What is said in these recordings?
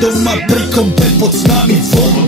Doma pri kompe pod s nami von.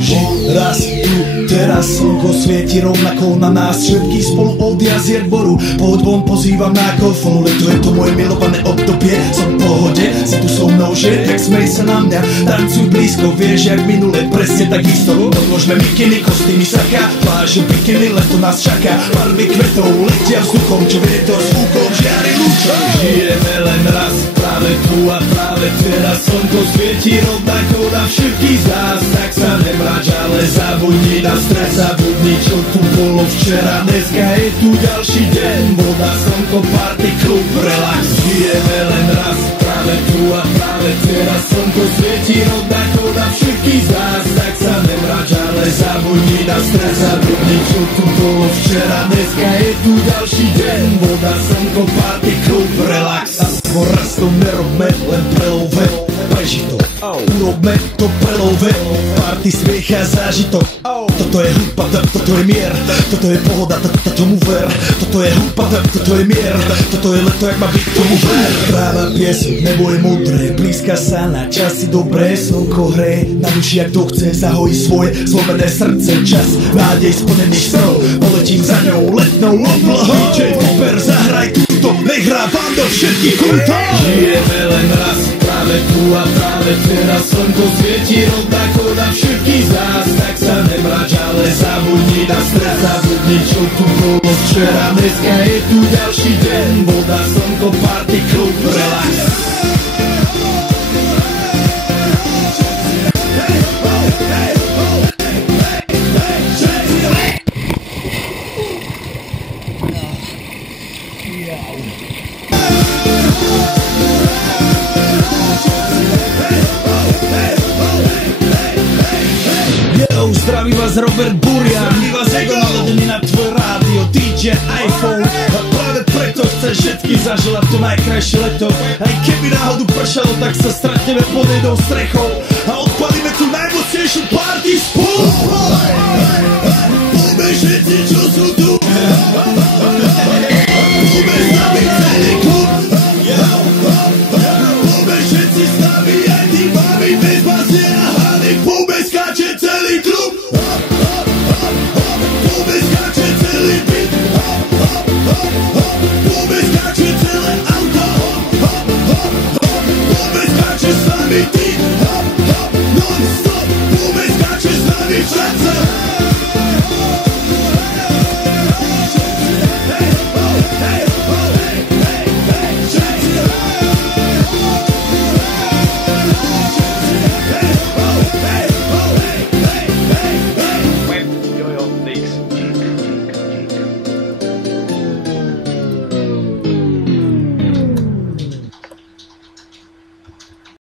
Že raz tu, teraz slnko svieti rovnako na nás všetkých spolu od jazier boru. Poď von, pozývam na golfonu, leto je to moje milované obdobie. Som v pohode, si tu so mnou, že? Tak smej sa na mňa, tancuj blízko, vieš jak minule, presne tak isto. Odložme mikiny, kostýmy, saka, pláže, bikiny, leto nás čaká. Barvy kvetov letia vzduchom, čo vietor s fúkom žiari lúčom. Žijeme len raz, práve tu a práve teraz slnko svieti rovnako na všetkých z nás. Tak sa nemráč, ale zabudni na stres, zabudni čo tu bolo včera. Dneska je tu ďalší deň, voda, slnko, party, klub, relax. Žijeme len raz, práve tu a práve teraz slnko svieti rovnako na všetkých z nás. Tak sa nemráč, ale zabudni na stres, zabudni čo tu bolo včera. Dneska je tu ďalší deň, voda, slnko, party, klub, relax. Raz to nerobme len pre love, preži to, urobme to pre love. Party, smiech a zážitok, toto je hudba, toto je mier, toto je pohoda, tomu ver. Toto je hudba, toto je mier, toto je leto, jak má byť, tomu ver. Práva piesok, nebo je modré, blízka sa na časy dobré. Slnko hreje na duši, jak to chce, zahojí svoje zlomené srdce. Čas nádej splnených snov, poletím za ňou letnou oblohou. DJ Cooper, zahraj túto, nech hrá vám do všetkých kútov. Žijeme len raz, práve tu a práve teraz slnko svieti rovnako na všetkých z nás. Tak sa nemráč, ale zabudni na stres, zabudni čo tu bolo včera. Dneska je tu ďalší deň, voda, slnko, party, klub, relax. Zdraví vás Robert Burian, zdraví vás Ego naladený na tvoj rádio, DJ iPhone. A práve preto chceš všetky zaželať to najkrajšie leto. Aj keby náhodu pršalo, tak sa stretneme pod jednou strechou a odpalíme tu najmocnejšiu party spolu. Poďme všetci, čo sú tu, poďme s nami celý klub. Poďme všetci s nami, aj tí mami bez basie a hany. Poďme skáče celý klub. Poďme skáče celý byt. Poďme skáče celé auto. Poďme skáče s nami ty. Non stop. Poďme skáče s nami však sa.